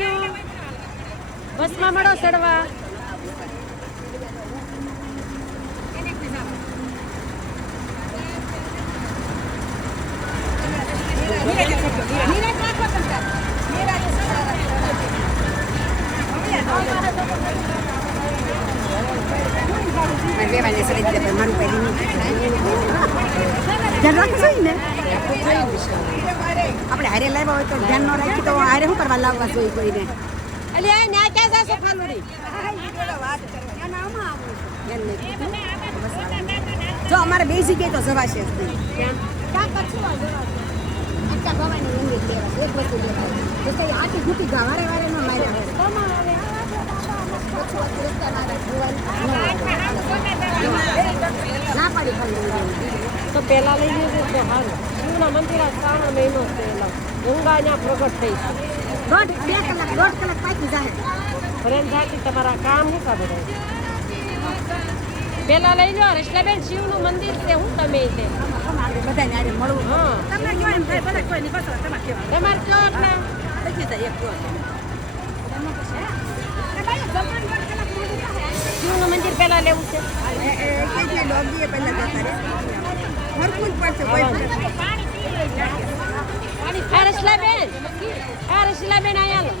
બેનું બસમાં મળો ચડવા. આપણે હારે લાવ્યા હોય તો ધ્યાન ન રાખી તો હારે શું કરવા લાવવા જોઈએ કોઈને. એટલે આ ક્યાં જશો ફાલુડી? જો અમારે બે જગ્યાએ તો જવાશે આખી ઘૂટી વારે વારે ન માર્યા ના પાડી તો પેલા લઈ લેજો તો સારું. શિવના મંદિર શ્રાવણ મહિનો પહેલા ગંગા અહીંયા પ્રગટ થઈ છે. 1.5 કલાક પાકી જાય. ફરેન જાતી તમારા કામ શું કા બધા પેલા લઈ લો રસલાબેન. શિવનું મંદિર છે. હું તમે તે બધાને આરે મળવું. હા તમને કયો એમ થાય બધા કોઈ ની બસ તમારે કેવા તમારે કયો એટલે લખી જાય એક કયો શિવનું મંદિર પેલા લેવું છે. કેટલા ડોગીએ પહેલા જતા રે હરકું જ પડશે કોઈ રસલાબેન અહીંયા લો.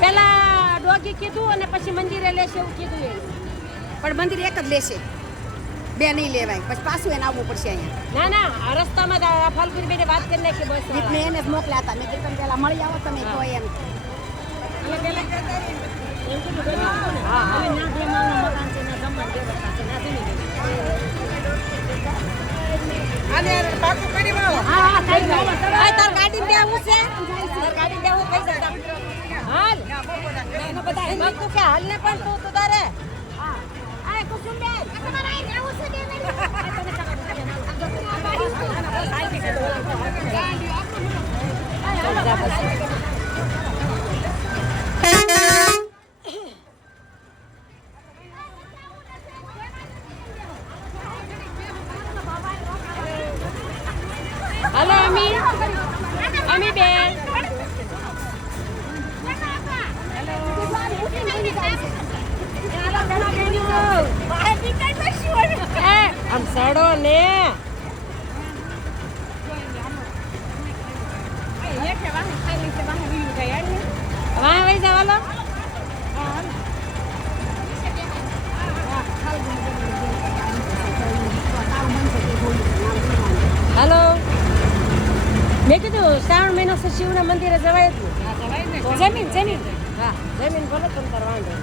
પેલા ડોગી કીધું અને પછી મંદિરે લેશે એવું કીધું એને. પણ મંદિર એક જ લેશે, બે નહીં લેવાય. પછી પાછું એને આવવું પડશે અહીંયા. ના આ રસ્તામાં ફાલ્ગુની બેને વાત કરી નાખી બસ. મેં એને જ મોકલ્યા હતા. મેં કીધું પેલા મળી આવો તમે તો એમ. તાર ગાડી બેવું છે. તાર ગાડી બેવું પૈસા હાલ બધા તું કે હાલ ને પણ તું તારે હાલો અમી બેન. આમ સડો ને વાહ વહી જવાલો. હાલો મેં કીધું શ્રાવણ મહિનો છે. શિવના મંદિરે જવાય જ. જમીન હા જમીન ભલે તમ તાર વાંધો.